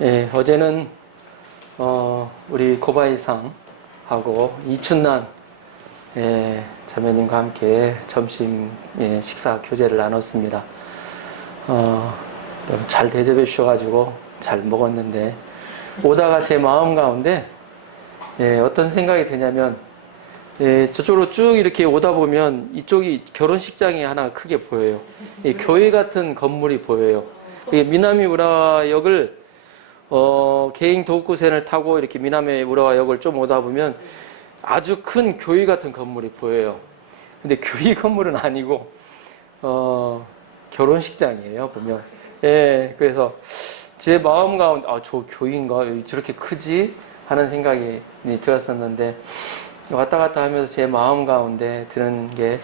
예, 어제는 우리 고바이상하고 이춘난 자매님과 함께 점심 식사 교제를 나눴습니다. 잘 대접해 주셔가지고 잘 먹었는데, 오다가 제 마음 가운데 어떤 생각이 드냐면, 저쪽으로 쭉 이렇게 오다 보면 이쪽이 결혼식장이 하나 크게 보여요. 교회 같은 건물이 보여요. 미나미 우라역을 개인 도급구선을 타고 이렇게 미나미 우라역을 좀 오다 보면 아주 큰 교회 같은 건물이 보여요. 근데 교회 건물은 아니고 결혼식장이에요, 보면. 그래서 제 마음 가운데 저 교회인가? 저렇게 크지? 하는 생각이 들었었는데, 왔다 갔다 하면서 제 마음 가운데 드는 게,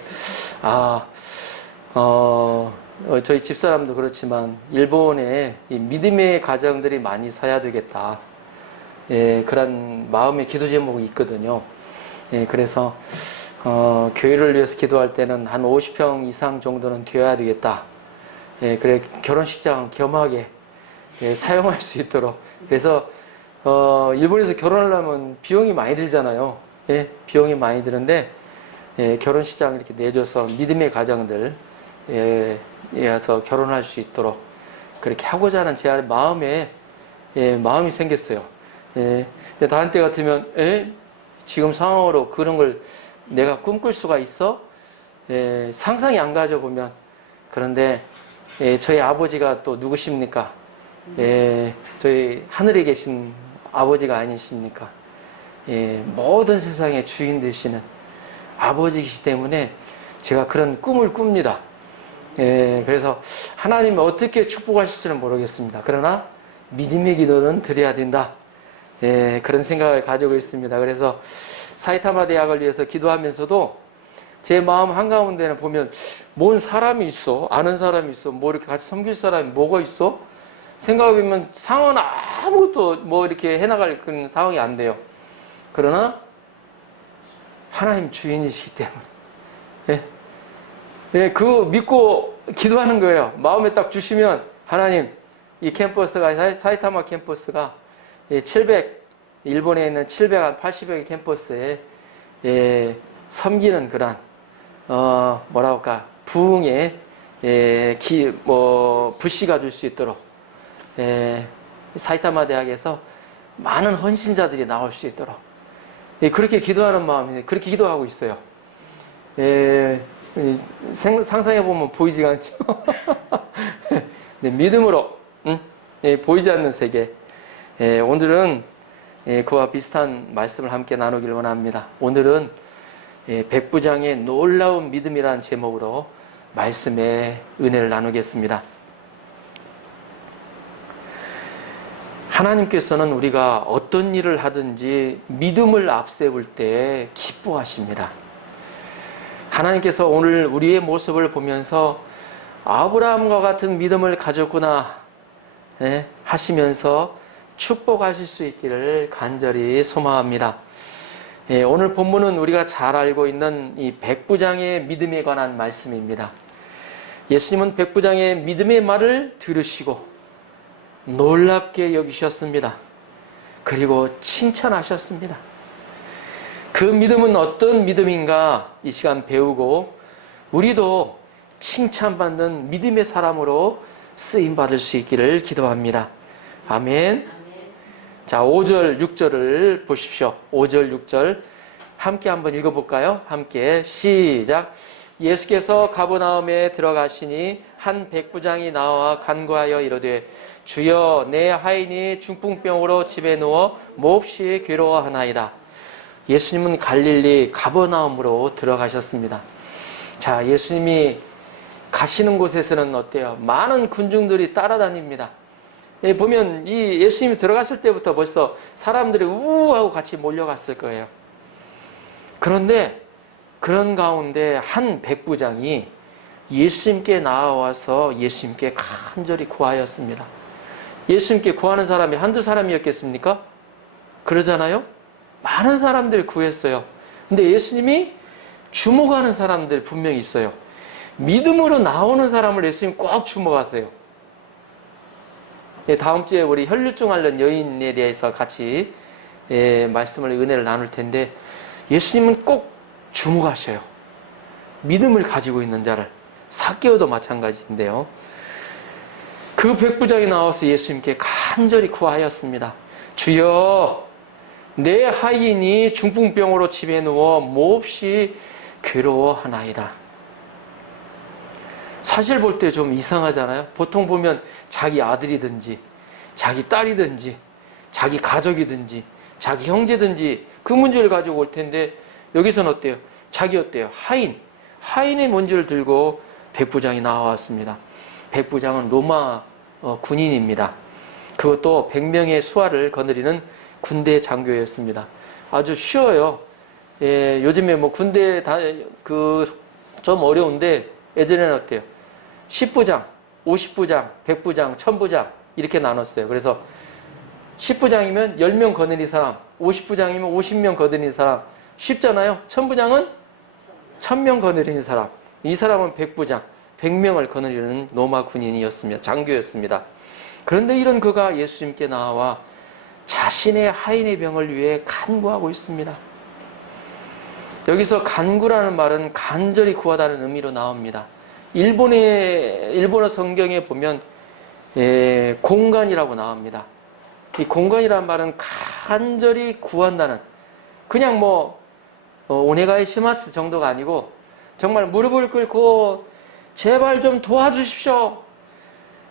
저희 집사람도 그렇지만 일본에 이 믿음의 가정들이 많이 서야 되겠다. 그런 마음의 기도 제목이 있거든요. 그래서 교회를 위해서 기도할 때는 한 50평 이상 정도는 되어야 되겠다. 그래 결혼식장 겸하게 사용할 수 있도록. 그래서 일본에서 결혼하려면 비용이 많이 들잖아요. 비용이 많이 드는데 결혼식장을 이렇게 내줘서 믿음의 가정들 와서 결혼할 수 있도록 그렇게 하고자 하는 제 마음에 마음이 생겼어요. 근데 다른 때 같으면 지금 상황으로 그런 걸 내가 꿈꿀 수가 있어? 상상이 안 가져 보면. 그런데 저희 아버지가 또 누구십니까? 저희 하늘에 계신 아버지가 아니십니까? 모든 세상의 주인 되시는 아버지이기 때문에 제가 그런 꿈을 꿉니다. 그래서 하나님이 어떻게 축복하실지는 모르겠습니다. 그러나 믿음의 기도는 드려야 된다. 그런 생각을 가지고 있습니다. 그래서 사이타마 대학을 위해서 기도하면서도 제 마음 한가운데는 보면 뭔 사람이 있어? 아는 사람이 있어? 뭐 이렇게 같이 섬길 사람이 뭐가 있어? 생각해보면 상황은 아무것도 뭐 이렇게 해나갈 그런 상황이 안 돼요. 그러나 하나님 주인이시기 때문에 그거 믿고 기도하는 거예요. 마음에 딱 주시면 하나님, 이 캠퍼스가 사이타마 캠퍼스가 700 일본에 있는 780여 개 캠퍼스에 섬기는 그런 뭐라고 할까 부흥의 불씨가 줄 수 있도록 사이타마 대학에서 많은 헌신자들이 나올 수 있도록 그렇게 기도하는 마음이 그렇게 기도하고 있어요. 상상해보면 보이지가 않죠. 믿음으로 보이지 않는 세계. 오늘은 그와 비슷한 말씀을 함께 나누길 원합니다. 오늘은 백부장의 놀라운 믿음이라는 제목으로 말씀의 은혜를 나누겠습니다. 하나님께서는 우리가 어떤 일을 하든지 믿음을 앞세울 때 기뻐하십니다. 하나님께서 오늘 우리의 모습을 보면서 아브라함과 같은 믿음을 가졌구나 하시면서 축복하실 수 있기를 간절히 소망합니다. 오늘 본문은 우리가 잘 알고 있는 이 백부장의 믿음에 관한 말씀입니다. 예수님은 백부장의 믿음의 말을 들으시고 놀랍게 여기셨습니다. 그리고 칭찬하셨습니다. 그 믿음은 어떤 믿음인가 이 시간 배우고 우리도 칭찬받는 믿음의 사람으로 쓰임받을 수 있기를 기도합니다. 아멘. 자, 5절, 6절을 보십시오. 5절, 6절 함께 한번 읽어볼까요? 함께 시작. 예수께서 가버나움에 들어가시니 한 백부장이 나와 간구하여 이르되 주여 내 하인이 중풍병으로 집에 누워 몹시 괴로워하나이다. 예수님은 갈릴리 가버나움으로 들어가셨습니다. 자, 예수님이 가시는 곳에서는 어때요? 많은 군중들이 따라다닙니다. 보면 이 예수님이 들어갔을 때부터 벌써 사람들이 우하고 같이 몰려갔을 거예요. 그런데 그런 가운데 한 백부장이 예수님께 나와서 예수님께 간절히 구하였습니다. 예수님께 구하는 사람이 한두 사람이었겠습니까? 그러잖아요? 많은 사람들이 구했어요. 근데 예수님이 주목하는 사람들 분명히 있어요. 믿음으로 나오는 사람을 예수님 꼭 주목하세요. 다음 주에 우리 혈류증 앓는 여인에 대해서 같이 말씀을, 은혜를 나눌 텐데, 예수님은 꼭 주목하셔요. 믿음을 가지고 있는 자를. 삭개오도 마찬가지인데요. 그 백부장이 나와서 예수님께 간절히 구하였습니다. 주여, 내 하인이 중풍병으로 집에 누워 몹시 괴로워하나이다. 사실 볼 때 좀 이상하잖아요. 보통 보면 자기 아들이든지 자기 딸이든지 자기 가족이든지 자기 형제든지 그 문제를 가지고 올 텐데, 여기서는 어때요? 자기 어때요? 하인의 문제를 들고 백부장이 나왔습니다. 백부장은 로마 군인입니다. 그것도 100명의 수하를 거느리는 군대 장교였습니다. 아주 쉬워요. 요즘에 뭐 군대 좀 어려운데, 예전에는 어때요? 10부장, 50부장, 100부장, 1000부장 이렇게 나눴어요. 그래서 10부장이면 10명 거느린 사람, 50부장이면 50명 거느린 사람, 쉽잖아요. 1000부장은 1000명 거느리는 사람, 이 사람은 100부장, 100명을 거느리는 로마 군인이었습니다. 장교였습니다. 그런데 이런 그가 예수님께 나와 자신의 하인의 병을 위해 간구하고 있습니다. 여기서 간구라는 말은 간절히 구하다는 의미로 나옵니다. 일본어 성경에 보면 공간이라고 나옵니다. 이 공간이라는 말은 간절히 구한다는, 그냥 오네가이 시마스 정도가 아니고 정말 무릎을 꿇고 제발 좀 도와주십시오,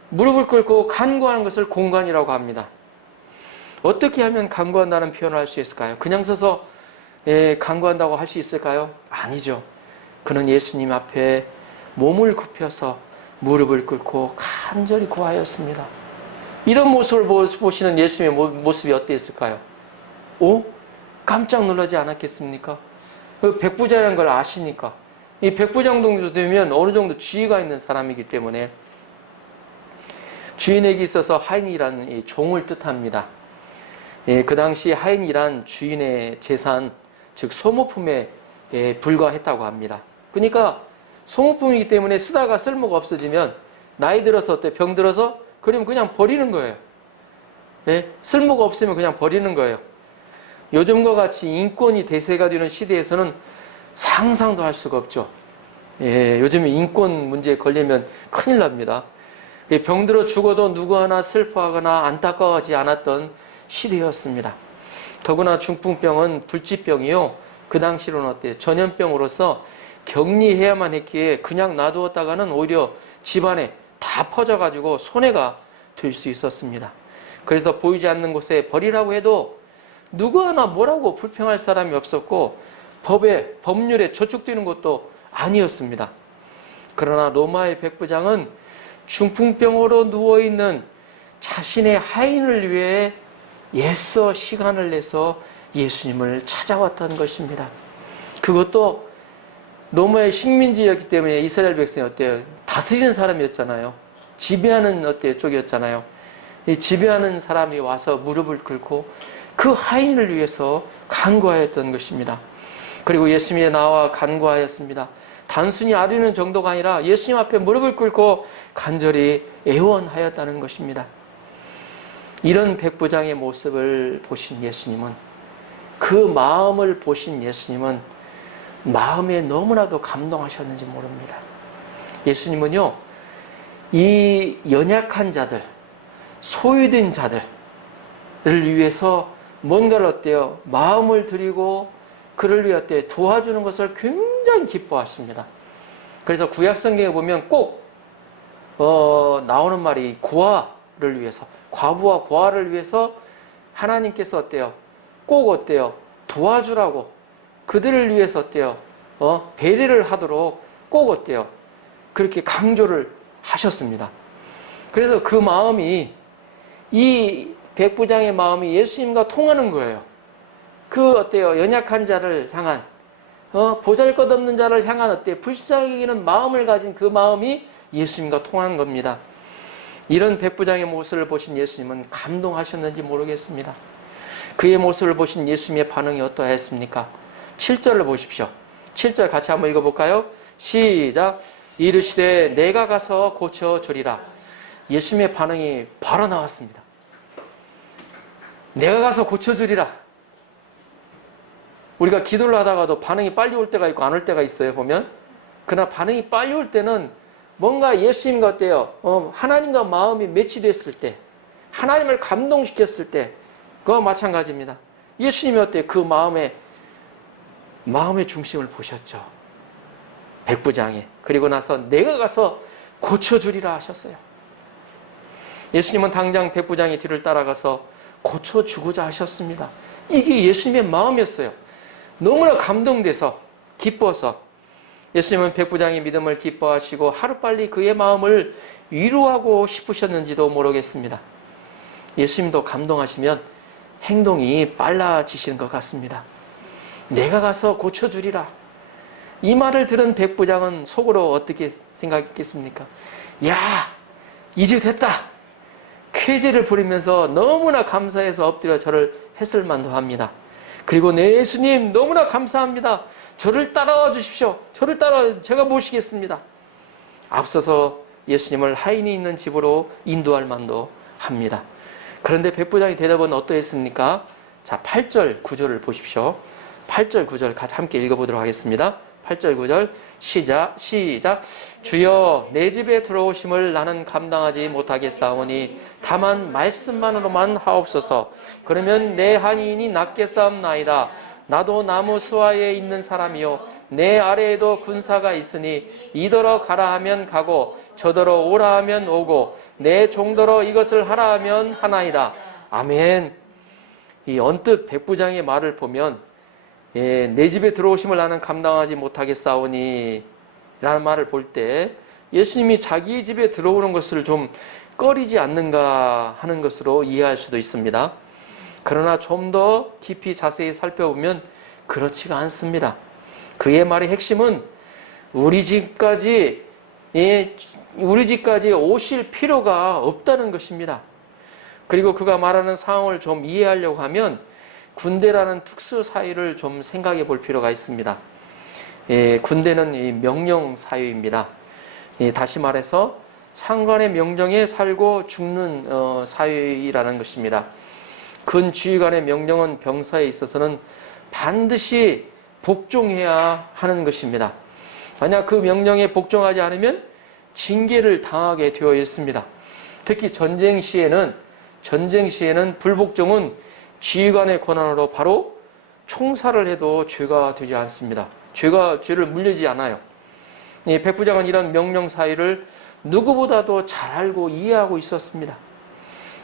무릎을 꿇고 간구하는 것을 공간이라고 합니다. 어떻게 하면 간구한다는 표현을 할 수 있을까요? 그냥 서서 간구한다고 할 수 있을까요? 아니죠. 그는 예수님 앞에 몸을 굽혀서 무릎을 꿇고 간절히 구하였습니다. 이런 모습을 보시는 예수님의 모습이 어땠을까요? 깜짝 놀라지 않았겠습니까? 그 백부장이라는 걸 아시니까. 이 백부장 정도 되면 어느 정도 지위가 있는 사람이기 때문에, 주인에게 있어서 하인이라는 이 종을 뜻합니다. 그 당시 하인이란 주인의 재산, 즉 소모품에 불과했다고 합니다. 그러니까 소모품이기 때문에 쓰다가 쓸모가 없어지면, 나이 들어서 병 들어서 그러면 그냥 버리는 거예요. 쓸모가 없으면 그냥 버리는 거예요. 요즘과 같이 인권이 대세가 되는 시대에서는 상상도 할 수가 없죠. 요즘에 인권 문제에 걸리면 큰일 납니다. 병들어 죽어도 누구 하나 슬퍼하거나 안타까워하지 않았던 시대였습니다. 더구나 중풍병은 불치병이요, 그 당시로는 어때요? 전염병으로서 격리해야만 했기에 그냥 놔두었다가는 오히려 집안에 다 퍼져가지고 손해가 될 수 있었습니다. 그래서 보이지 않는 곳에 버리라고 해도 누구 하나 뭐라고 불평할 사람이 없었고, 법률에 저촉되는 것도 아니었습니다. 그러나 로마의 백부장은 중풍병으로 누워있는 자신의 하인을 위해 애써 시간을 내서 예수님을 찾아왔다는 것입니다. 그것도 로마의 식민지였기 때문에 이스라엘 백성이 어때요? 다스리는 사람이었잖아요. 지배하는 쪽이었잖아요. 이 지배하는 사람이 와서 무릎을 꿇고 그 하인을 위해서 간구하였던 것입니다. 그리고 예수님이 나와 간구하였습니다. 단순히 아뢰는 정도가 아니라 예수님 앞에 무릎을 꿇고 간절히 애원하였다는 것입니다. 이런 백부장의 모습을 보신 예수님은, 그 마음을 보신 예수님은 마음에 너무나도 감동하셨는지 모릅니다. 예수님은요, 이 연약한 자들, 소외된 자들을 위해서 뭔가를 어때요? 마음을 들이고 그를 위해 어때요? 도와주는 것을 굉장히 기뻐하십니다. 그래서 구약성경에 보면 꼭 나오는 말이 고아를 위해서, 과부와 고아를 위해서 하나님께서 어때요? 꼭 어때요? 도와주라고, 그들을 위해서 어때요? 배려를 하도록 꼭 어때요? 그렇게 강조를 하셨습니다. 그래서 그 마음이, 이 백부장의 마음이 예수님과 통하는 거예요. 그 어때요? 연약한 자를 향한, 보잘것없는 자를 향한 어때요? 불쌍히 여기는 마음을 가진 그 마음이 예수님과 통한 겁니다. 이런 백부장의 모습을 보신 예수님은 감동하셨는지 모르겠습니다. 그의 모습을 보신 예수님의 반응이 어떠했습니까? 7절을 보십시오. 7절 같이 한번 읽어볼까요? 시작. 이르시되 내가 가서 고쳐주리라. 예수님의 반응이 바로 나왔습니다. 내가 가서 고쳐주리라. 우리가 기도를 하다가도 반응이 빨리 올 때가 있고 안 올 때가 있어요, 보면. 그러나 반응이 빨리 올 때는 뭔가 예수님과 어때요? 하나님과 마음이 매치됐을 때, 하나님을 감동시켰을 때, 그와 마찬가지입니다. 예수님이 어때요? 그 마음의 중심을 보셨죠. 백부장에. 그리고 나서 내가 가서 고쳐주리라 하셨어요. 예수님은 당장 백부장의 뒤를 따라가서 고쳐주고자 하셨습니다. 이게 예수님의 마음이었어요. 너무나 감동돼서 기뻐서 예수님은 백부장의 믿음을 기뻐하시고 하루빨리 그의 마음을 위로하고 싶으셨는지도 모르겠습니다. 예수님도 감동하시면 행동이 빨라지시는 것 같습니다. 내가 가서 고쳐주리라. 이 말을 들은 백부장은 속으로 어떻게 생각했겠습니까? 야, 이제 됐다. 쾌재를 부리면서 너무나 감사해서 엎드려 절을 했을 만도 합니다. 그리고 네, 예수님 너무나 감사합니다. 저를 따라와 주십시오. 제가 모시겠습니다. 앞서서 예수님을 하인이 있는 집으로 인도할 만도 합니다. 그런데 백부장의 대답은 어떠했습니까? 자, 8절 9절을 보십시오. 8절 9절 같이 함께 읽어보도록 하겠습니다. 8절 9절 시작. 주여, 내 집에 들어오심을 나는 감당하지 못하겠사오니 다만 말씀만으로만 하옵소서. 그러면 내 한인이 낫겠사옵나이다. 나도 나무 수하에 있는 사람이요 내 아래에도 군사가 있으니 이더러 가라 하면 가고 저더러 오라 하면 오고 내 종더러 이것을 하라 하면 하나이다. 아멘. 이 언뜻 백부장의 말을 보면 내 집에 들어오심을 나는 감당하지 못하겠사오니 라는 말을 볼 때 예수님이 자기 집에 들어오는 것을 좀 꺼리지 않는가 하는 것으로 이해할 수도 있습니다. 그러나 좀 더 깊이 자세히 살펴보면 그렇지가 않습니다. 그의 말의 핵심은 우리 집까지 오실 필요가 없다는 것입니다. 그리고 그가 말하는 상황을 좀 이해하려고 하면 군대라는 특수 사회를 좀 생각해 볼 필요가 있습니다. 군대는 명령 사회입니다. 다시 말해서 상관의 명령에 살고 죽는 사회라는 것입니다. 근지휘관의 명령은 병사에 있어서는 반드시 복종해야 하는 것입니다. 만약 그 명령에 복종하지 않으면 징계를 당하게 되어 있습니다. 특히 전쟁 시에는 불복종은 지휘관의 권한으로 바로 총살을 해도 죄가 되지 않습니다. 죄를 물리지 않아요. 백부장은 이런 명령 사유를 누구보다도 잘 알고 이해하고 있었습니다.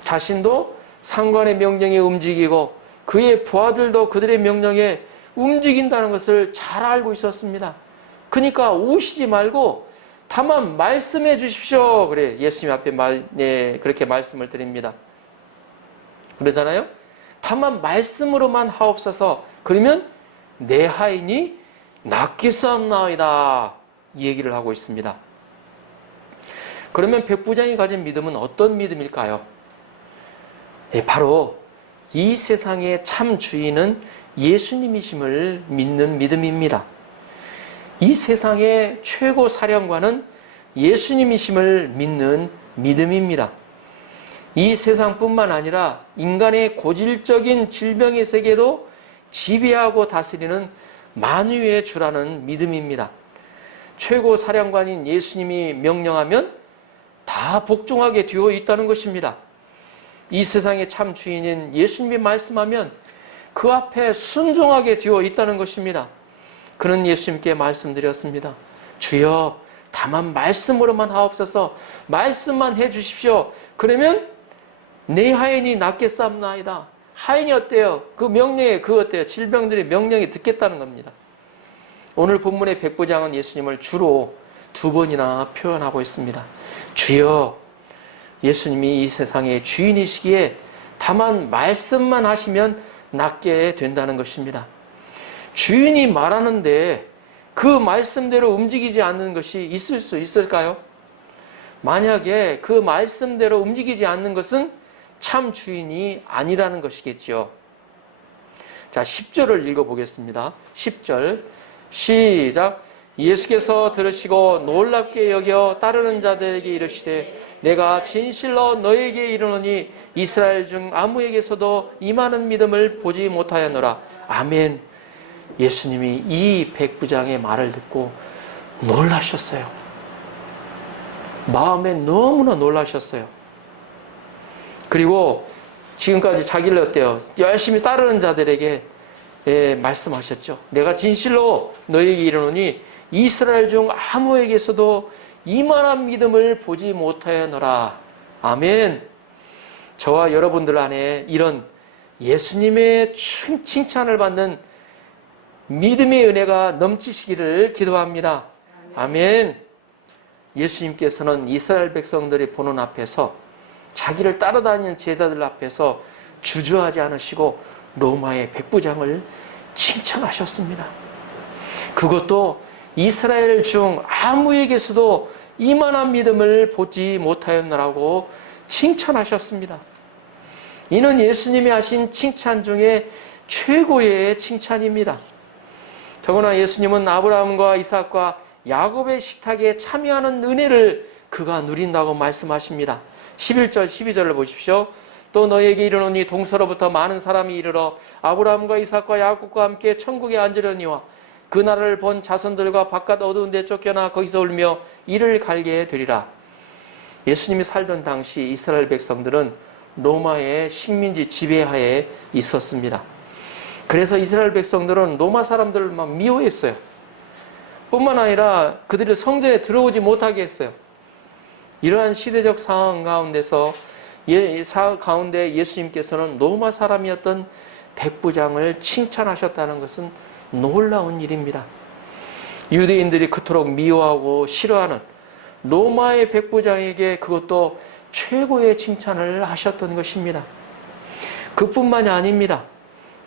자신도 상관의 명령에 움직이고 그의 부하들도 그들의 명령에 움직인다는 것을 잘 알고 있었습니다. 그러니까 오시지 말고 다만 말씀해 주십시오. 그래, 예수님 앞에 그렇게 말씀을 드립니다. 그러잖아요. 다만 말씀으로만 하옵소서. 그러면 내 하인이 낫겠사옵나이다. 이 얘기를 하고 있습니다. 그러면 백부장이 가진 믿음은 어떤 믿음일까요? 바로 이 세상의 참 주인은 예수님이심을 믿는 믿음입니다. 이 세상의 최고 사령관은 예수님이심을 믿는 믿음입니다. 이 세상뿐만 아니라 인간의 고질적인 질병의 세계도 지배하고 다스리는 만유의 주라는 믿음입니다. 최고 사령관인 예수님이 명령하면 다 복종하게 되어 있다는 것입니다. 이 세상의 참 주인인 예수님이 말씀하면 그 앞에 순종하게 되어 있다는 것입니다. 그는 예수님께 말씀드렸습니다. 주여, 다만 말씀으로만 하옵소서. 말씀만 해 주십시오. 그러면 내 하인이 낫겠사옵나이다. 하인이 어때요? 그 명령에 어때요? 질병들의 명령에 듣겠다는 겁니다. 오늘 본문의 백부장은 예수님을 주로 2번이나 표현하고 있습니다. 주여, 예수님이 이 세상의 주인이시기에 다만 말씀만 하시면 낫게 된다는 것입니다. 주인이 말하는데 그 말씀대로 움직이지 않는 것이 있을 수 있을까요? 만약에 그 말씀대로 움직이지 않는 것은 참 주인이 아니라는 것이겠지요. 자, 10절을 읽어보겠습니다. 10절 시작. 예수께서 들으시고 놀랍게 여겨 따르는 자들에게 이르시되 내가 진실로 너에게 이르노니 이스라엘 중 아무에게서도 이만한 믿음을 보지 못하였노라. 아멘. 예수님이 이 백부장의 말을 듣고 놀라셨어요. 마음에 너무나 놀라셨어요. 그리고 지금까지 자기를 어때요? 열심히 따르는 자들에게 말씀하셨죠. 내가 진실로 너에게 이르노니 이스라엘 중 아무에게서도 이만한 믿음을 보지 못하였노라. 아멘. 저와 여러분들 안에 이런 예수님의 칭찬을 받는 믿음의 은혜가 넘치시기를 기도합니다. 아멘. 예수님께서는 이스라엘 백성들이 보는 앞에서, 자기를 따라다니는 제자들 앞에서 주저하지 않으시고 로마의 백부장을 칭찬하셨습니다. 그것도 이스라엘 중 아무에게서도 이만한 믿음을 보지 못하였노라고 칭찬하셨습니다. 이는 예수님이 하신 칭찬 중에 최고의 칭찬입니다. 더구나 예수님은 아브라함과 이삭과 야곱의 식탁에 참여하는 은혜를 그가 누린다고 말씀하십니다. 11절 12절을 보십시오. 또 너에게 이르노니 동서로부터 많은 사람이 이르러 아브라함과 이삭과 야곱과 함께 천국에 앉으려니와 그 나라를 본 자손들과 바깥 어두운 데 쫓겨나 거기서 울며 이를 갈게 되리라. 예수님이 살던 당시 이스라엘 백성들은 로마의 식민지 지배하에 있었습니다. 그래서 이스라엘 백성들은 로마 사람들을 막 미워했어요. 뿐만 아니라 그들을 성전에 들어오지 못하게 했어요. 이러한 시대적 상황 가운데서 가운데 예수님께서는 로마 사람이었던 백부장을 칭찬하셨다는 것은 놀라운 일입니다. 유대인들이 그토록 미워하고 싫어하는 로마의 백부장에게 그것도 최고의 칭찬을 하셨던 것입니다. 그뿐만이 아닙니다.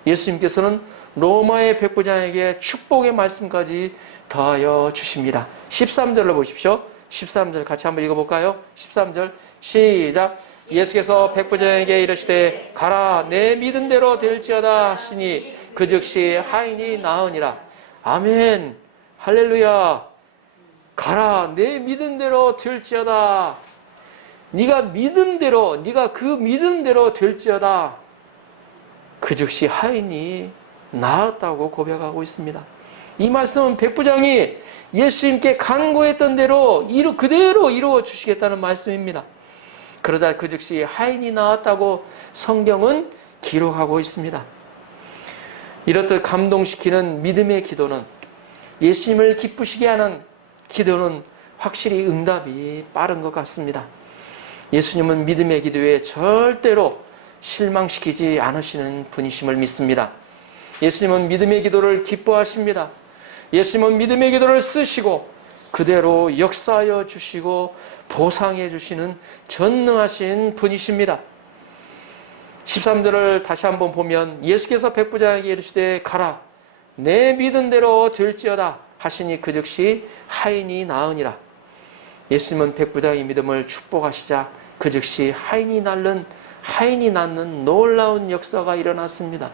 예수님께서는 로마의 백부장에게 축복의 말씀까지 더하여 주십니다. 13절을 보십시오. 13절 같이 한번 읽어볼까요? 13절 시작. 예수께서 백부장에게 이르시되 가라 내 믿음대로 될지어다 하시니 그 즉시 하인이 나으니라. 아멘. 할렐루야. 가라 내 믿음대로 될지어다. 네가 믿음대로, 네가 그 믿음대로 될지어다. 그 즉시 하인이 나았다고 고백하고 있습니다. 이 말씀은 백부장이 예수님께 간구했던 대로 그대로 이루어 주시겠다는 말씀입니다. 그러자 그 즉시 하인이 나았다고 성경은 기록하고 있습니다. 이렇듯 감동시키는 믿음의 기도는, 예수님을 기쁘시게 하는 기도는 확실히 응답이 빠른 것 같습니다. 예수님은 믿음의 기도에 절대로 실망시키지 않으시는 분이심을 믿습니다. 예수님은 믿음의 기도를 기뻐하십니다. 예수님은 믿음의 기도를 쓰시고 그대로 역사하여 주시고 보상해 주시는 전능하신 분이십니다. 13절을 다시 한번 보면 예수께서 백부장에게 이르시되 가라 내 믿은 대로 될지어다 하시니 그 즉시 하인이 나으니라. 예수님은 백부장의 믿음을 축복하시자 그 즉시 하인이 낳는 놀라운 역사가 일어났습니다.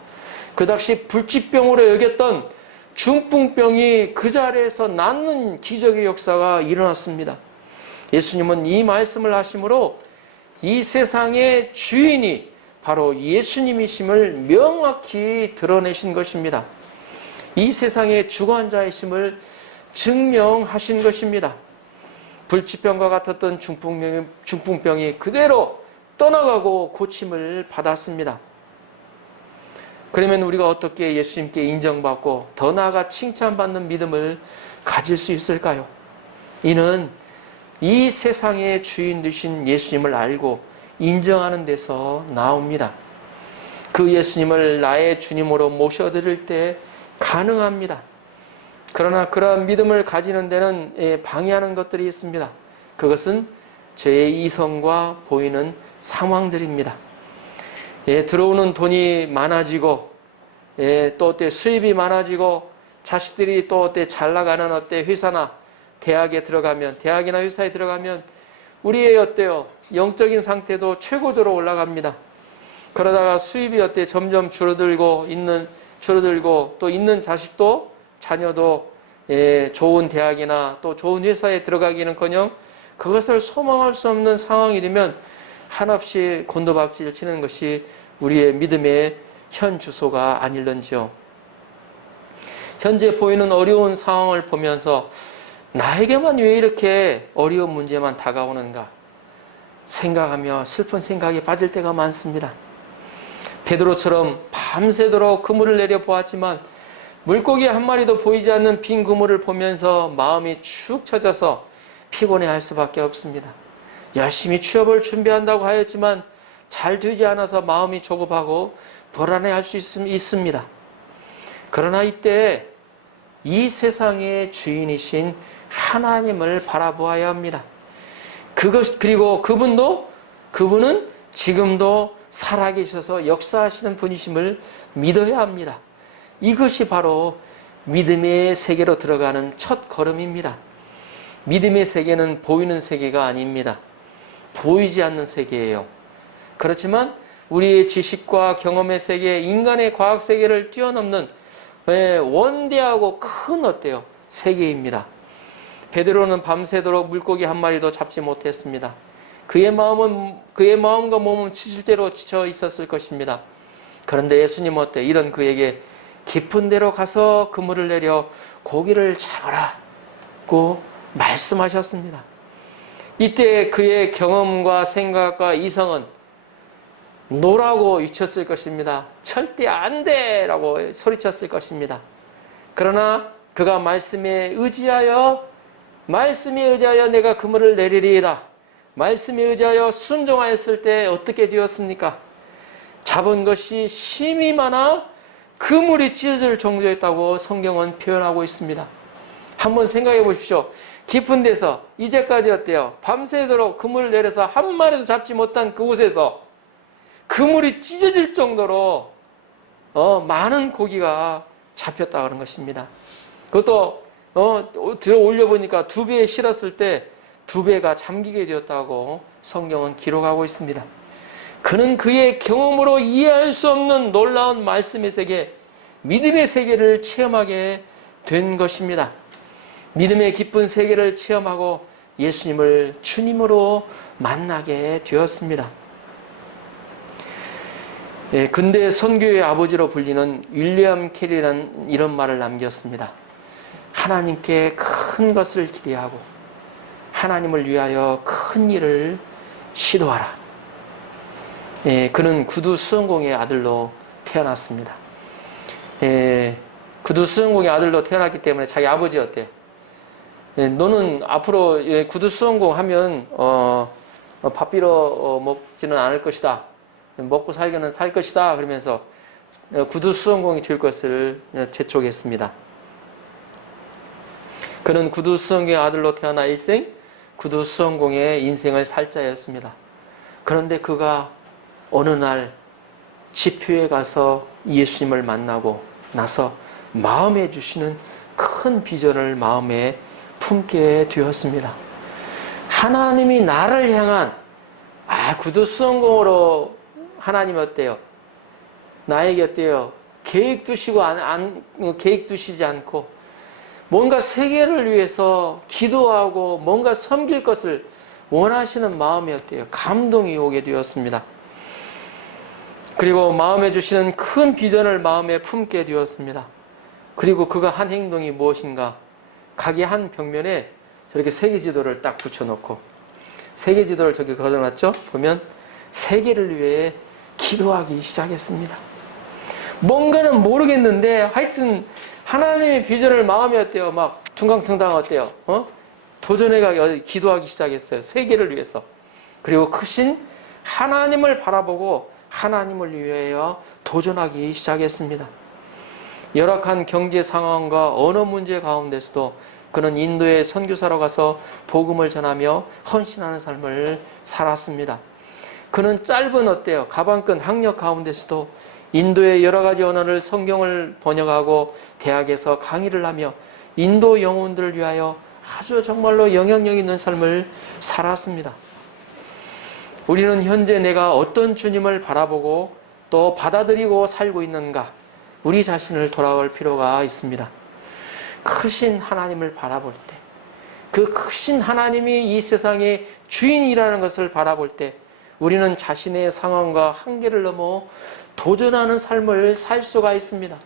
그 당시 불치병으로 여겼던 중풍병이 그 자리에서 낫는 기적의 역사가 일어났습니다. 예수님은 이 말씀을 하심으로 이 세상의 주인이 바로 예수님이심을 명확히 드러내신 것입니다. 이 세상의 주관자이심을 증명하신 것입니다. 불치병과 같았던 중풍병이 그대로 떠나가고 고침을 받았습니다. 그러면 우리가 어떻게 예수님께 인정받고 더 나아가 칭찬받는 믿음을 가질 수 있을까요? 이는 이 세상의 주인 되신 예수님을 알고 인정하는 데서 나옵니다. 그 예수님을 나의 주님으로 모셔드릴 때 가능합니다. 그러나 그러한 믿음을 가지는 데는 방해하는 것들이 있습니다. 그것은 저의 이성과 보이는 상황들입니다. 들어오는 돈이 많아지고 또 어때 수입이 많아지고 자식들이 또 어때 잘 나가는 어때 회사나 대학에 들어가면 대학이나 회사에 들어가면 우리의 어때요 영적인 상태도 최고조로 올라갑니다. 그러다가 수입이 어때 점점 줄어들고 또 있는 자식도 자녀도 좋은 대학이나 또 좋은 회사에 들어가기는커녕 그것을 소망할 수 없는 상황이 되면 한없이 곤두박질 치는 것이 우리의 믿음의 현 주소가 아닐런지요. 현재 보이는 어려운 상황을 보면서 나에게만 왜 이렇게 어려운 문제만 다가오는가 생각하며 슬픈 생각에 빠질 때가 많습니다. 베드로처럼 밤새도록 그물을 내려 보았지만 물고기 한 마리도 보이지 않는 빈 그물을 보면서 마음이 축 처져서 피곤해할 수밖에 없습니다. 열심히 취업을 준비한다고 하였지만 잘 되지 않아서 마음이 조급하고 불안해할 수 있습니다. 그러나 이때 이 세상의 주인이신 하나님을 바라보아야 합니다. 그리고 그분은 지금도 살아계셔서 역사하시는 분이심을 믿어야 합니다. 이것이 바로 믿음의 세계로 들어가는 첫 걸음입니다. 믿음의 세계는 보이는 세계가 아닙니다. 보이지 않는 세계예요. 그렇지만 우리의 지식과 경험의 세계, 인간의 과학 세계를 뛰어넘는 원대하고 큰 세계입니다. 베드로는 밤새도록 물고기 한 마리도 잡지 못했습니다. 그의 마음과 몸은 지칠대로 지쳐 있었을 것입니다. 그런데 예수님 이런 그에게 깊은 데로 가서 그물을 내려 고기를 잡아라고 말씀하셨습니다. 이때 그의 경험과 생각과 이성은 노라고 외쳤을 것입니다. 절대 안 돼라고 소리쳤을 것입니다. 그러나 그가 말씀에 의지하여 내가 그물을 내리리이다. 말씀에 의지하여 순종하였을 때 어떻게 되었습니까? 잡은 것이 심히 많아 그물이 찢어질 정도였다고 성경은 표현하고 있습니다. 한번 생각해 보십시오. 깊은 데서 이제까지 밤새도록 그물을 내려서 한 마리도 잡지 못한 그곳에서 그물이 찢어질 정도로 많은 고기가 잡혔다 그런 것입니다. 그것도 들어 올려보니까 2배에 실었을 때 2배가 잠기게 되었다고 성경은 기록하고 있습니다. 그는 그의 경험으로 이해할 수 없는 놀라운 말씀의 세계, 믿음의 세계를 체험하게 된 것입니다. 믿음의 깊은 세계를 체험하고 예수님을 주님으로 만나게 되었습니다. 근대 선교의 아버지로 불리는 윌리엄 캐리라는 이런 말을 남겼습니다. 하나님께 큰 것을 기대하고 하나님을 위하여 큰 일을 시도하라. 그는 구두 수원공의 아들로 태어났습니다. 구두 수원공의 아들로 태어났기 때문에 자기 아버지 너는 앞으로 구두 수원공 하면 밥 빌어 먹지는 않을 것이다. 먹고 살기는 살 것이다. 그러면서 구두 수원공이 될 것을 재촉했습니다. 그는 구두 수원공의 아들로 태어나 일생 구두 수원공의 인생을 살 자였습니다. 그런데 그가 어느 날 지표에 가서 예수님을 만나고 나서 마음에 주시는 큰 비전을 마음에 품게 되었습니다. 하나님이 나를 향한 구두 수원공으로 하나님이 나에게 계획 두시지 않고 뭔가 세계를 위해서 기도하고 뭔가 섬길 것을 원하시는 마음이 감동이 오게 되었습니다. 그리고 마음에 주시는 큰 비전을 마음에 품게 되었습니다. 그리고 그가 한 행동이 무엇인가? 가게 한 벽면에 저렇게 세계지도를 딱 붙여놓고 세계지도를 저기 걸어놨죠? 보면 세계를 위해 기도하기 시작했습니다. 뭔가는 모르겠는데 하여튼 하나님의 비전을 마음에 막 둥강둥강 도전해가기 기도하기 시작했어요. 세계를 위해서. 그리고 크신 하나님을 바라보고 하나님을 위하여 도전하기 시작했습니다. 열악한 경제 상황과 언어 문제 가운데서도 그는 인도에 선교사로 가서 복음을 전하며 헌신하는 삶을 살았습니다. 그는 짧은 가방끈 학력 가운데서도 인도의 여러 가지 언어를 성경을 번역하고 대학에서 강의를 하며 인도 영혼들을 위하여 아주 정말로 영향력 있는 삶을 살았습니다. 우리는 현재 내가 어떤 주님을 바라보고 또 받아들이고 살고 있는가? 우리 자신을 돌아볼 필요가 있습니다. 크신 하나님을 바라볼 때 그 크신 하나님이 이 세상의 주인이라는 것을 바라볼 때 우리는 자신의 상황과 한계를 넘어 도전하는 삶을 살 수가 있습니다.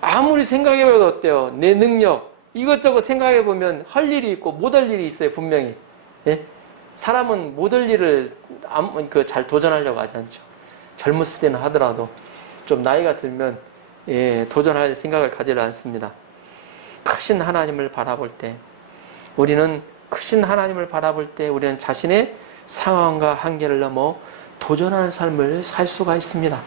아무리 생각해봐도 어때요? 내 능력 이것저것 생각해보면 할 일이 있고 못할 일이 있어요. 분명히. 예? 사람은 못할 일을 잘 도전하려고 하지 않죠. 젊었을 때는 하더라도 좀 나이가 들면 도전할 생각을 가지를 않습니다. 크신 하나님을 바라볼 때 우리는 자신의 상황과 한계를 넘어 도전하는 삶을 살 수가 있습니다.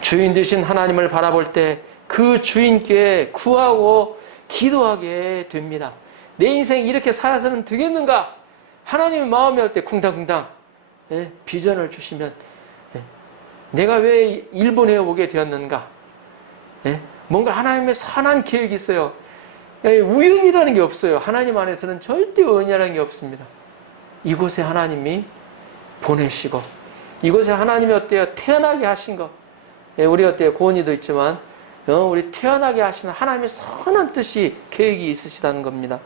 주인 되신 하나님을 바라볼 때 그 주인께 구하고 기도하게 됩니다. 내 인생 이렇게 살아서는 되겠는가? 하나님의 마음이 올 때 쿵당쿵당 비전을 주시면 내가 왜 일본에 오게 되었는가? 뭔가 하나님의 선한 계획이 있어요. 우연이라는 게 없어요. 하나님 안에서는 절대 우연이라는 게 없습니다. 이곳에 하나님이 보내시고 이곳에 하나님이 어때요? 태어나게 하신 것. 우리 어때요? 고은이도 있지만 우리 태어나게 하시는 하나님의 선한 뜻이 계획이 있으시다는 겁니다.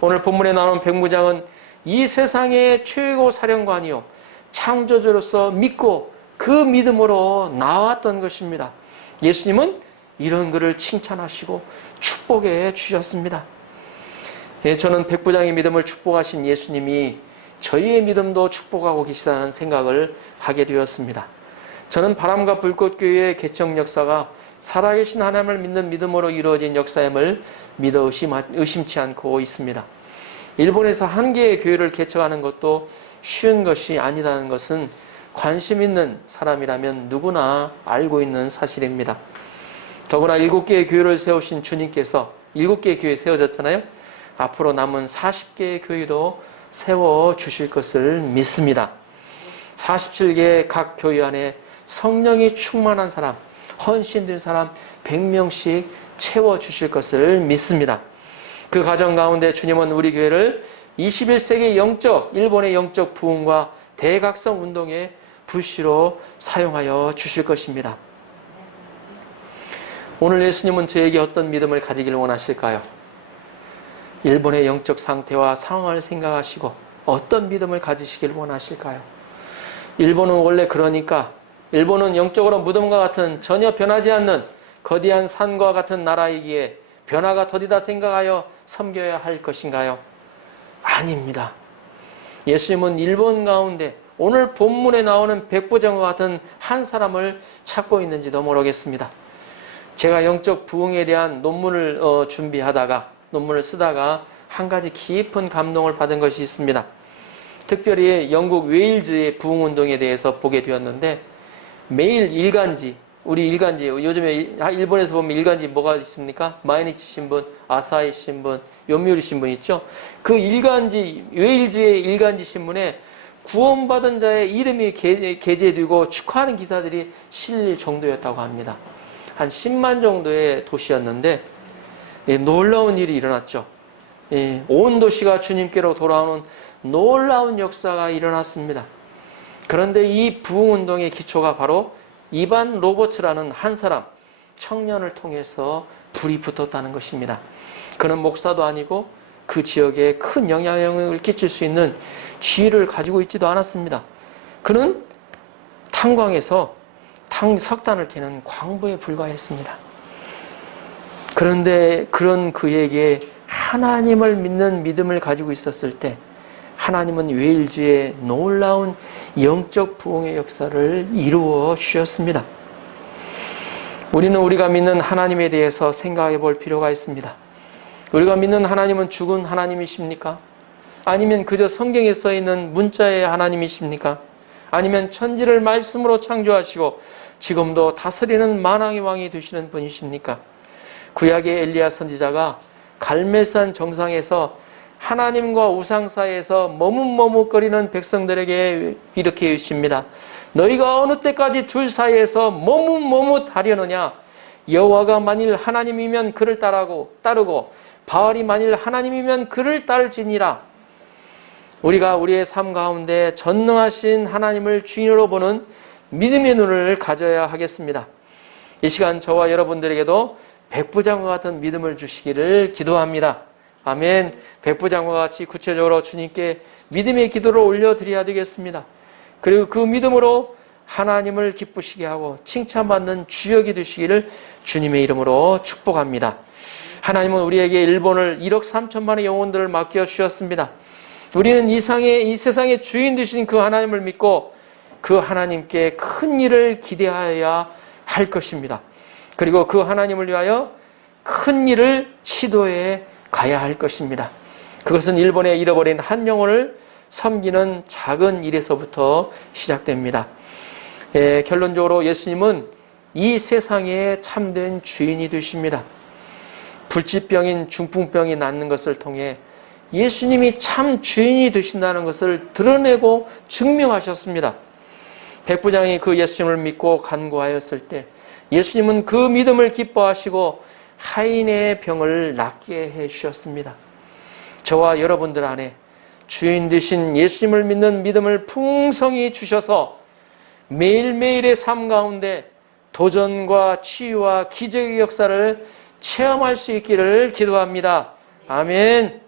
오늘 본문에 나오는 백부장은 이 세상의 최고 사령관이요 창조주로서 믿고 그 믿음으로 나왔던 것입니다. 예수님은 이런 그를 칭찬하시고 축복해 주셨습니다. 저는 백부장의 믿음을 축복하신 예수님이 저희의 믿음도 축복하고 계시다는 생각을 하게 되었습니다. 저는 바람과 불꽃교회의 개척 역사가 살아계신 하나님을 믿는 믿음으로 이루어진 역사임을 믿어 의심치 않고 있습니다. 일본에서 한 개의 교회를 개척하는 것도 쉬운 것이 아니라는 것은 관심 있는 사람이라면 누구나 알고 있는 사실입니다. 더구나 7개의 교회를 세우신 주님께서 7개의 교회 세워졌잖아요. 앞으로 남은 40개의 교회도 세워주실 것을 믿습니다. 47개의 각 교회 안에 성령이 충만한 사람, 헌신된 사람 100명씩 채워주실 것을 믿습니다. 그 과정 가운데 주님은 우리 교회를 21세기 일본의 영적 부흥과 대각성 운동의 불씨로 사용하여 주실 것입니다. 오늘 예수님은 저에게 어떤 믿음을 가지기를 원하실까요? 일본의 영적 상태와 상황을 생각하시고 어떤 믿음을 가지시길 원하실까요? 일본은 원래 그러니까 일본은 영적으로 무덤과 같은 전혀 변하지 않는 거대한 산과 같은 나라이기에 변화가 더디다 생각하여 섬겨야 할 것인가요? 아닙니다. 예수님은 일본 가운데 오늘 본문에 나오는 백부장과 같은 한 사람을 찾고 있는지도 모르겠습니다. 제가 영적 부흥에 대한 논문을 논문을 쓰다가 한 가지 깊은 감동을 받은 것이 있습니다. 특별히 영국 웨일즈의 부흥운동에 대해서 보게 되었는데 매일 일간지, 우리 일간지, 요즘에 일본에서 보면 일간지 뭐가 있습니까? 마이니치 신문, 아사히 신문, 요미우리 신문 있죠? 그 일간지, 웨일즈의 일간지 신문에 구원받은 자의 이름이 게재되고 축하하는 기사들이 실릴 정도였다고 합니다. 한 10만 정도의 도시였는데 놀라운 일이 일어났죠. 온 도시가 주님께로 돌아오는 놀라운 역사가 일어났습니다. 그런데 이 부흥운동의 기초가 바로 이반 로버츠라는 한 사람, 청년을 통해서 불이 붙었다는 것입니다. 그는 목사도 아니고 그 지역에 큰 영향력을 끼칠 수 있는 지위를 가지고 있지도 않았습니다. 그는 탄광에서 석탄을 캐는 광부에 불과했습니다. 그런데 그런 그에게 하나님을 믿는 믿음을 가지고 있었을 때 하나님은 웨일즈의 놀라운 영적 부흥의 역사를 이루어 주셨습니다. 우리는 우리가 믿는 하나님에 대해서 생각해 볼 필요가 있습니다. 우리가 믿는 하나님은 죽은 하나님이십니까? 아니면 그저 성경에 써 있는 문자의 하나님이십니까? 아니면 천지를 말씀으로 창조하시고 지금도 다스리는 만왕의 왕이 되시는 분이십니까? 구약의 엘리야 선지자가 갈멜산 정상에서 하나님과 우상 사이에서 머뭇머뭇거리는 백성들에게 이렇게 외칩니다. 너희가 어느 때까지 둘 사이에서 머뭇머뭇하려느냐? 여호와가 만일 하나님이면 그를 따르고 바알이 만일 하나님이면 그를 따를지니라. 우리가 우리의 삶 가운데 전능하신 하나님을 주인으로 보는 믿음의 눈을 가져야 하겠습니다. 이 시간 저와 여러분들에게도 백부장과 같은 믿음을 주시기를 기도합니다. 아멘. 백부장과 같이 구체적으로 주님께 믿음의 기도를 올려드려야 되겠습니다. 그리고 그 믿음으로 하나님을 기쁘시게 하고 칭찬받는 주역이 되시기를 주님의 이름으로 축복합니다. 하나님은 우리에게 일본을 1억 3천만의 영혼들을 맡겨주셨습니다. 우리는 이 세상의 주인 되신 그 하나님을 믿고 그 하나님께 큰 일을 기대하여야 할 것입니다. 그리고 그 하나님을 위하여 큰 일을 시도해 가야 할 것입니다. 그것은 일본에 잃어버린 한 영혼을 섬기는 작은 일에서부터 시작됩니다. 결론적으로 예수님은 이 세상의 참된 주인이 되십니다. 불치병인 중풍병이 낫는 것을 통해 예수님이 참 주인이 되신다는 것을 드러내고 증명하셨습니다. 백부장이 그 예수님을 믿고 간구하였을 때 예수님은 그 믿음을 기뻐하시고 하인의 병을 낫게 해주셨습니다. 저와 여러분들 안에 주인 되신 예수님을 믿는 믿음을 풍성히 주셔서 매일매일의 삶 가운데 도전과 치유와 기적의 역사를 체험할 수 있기를 기도합니다. 아멘.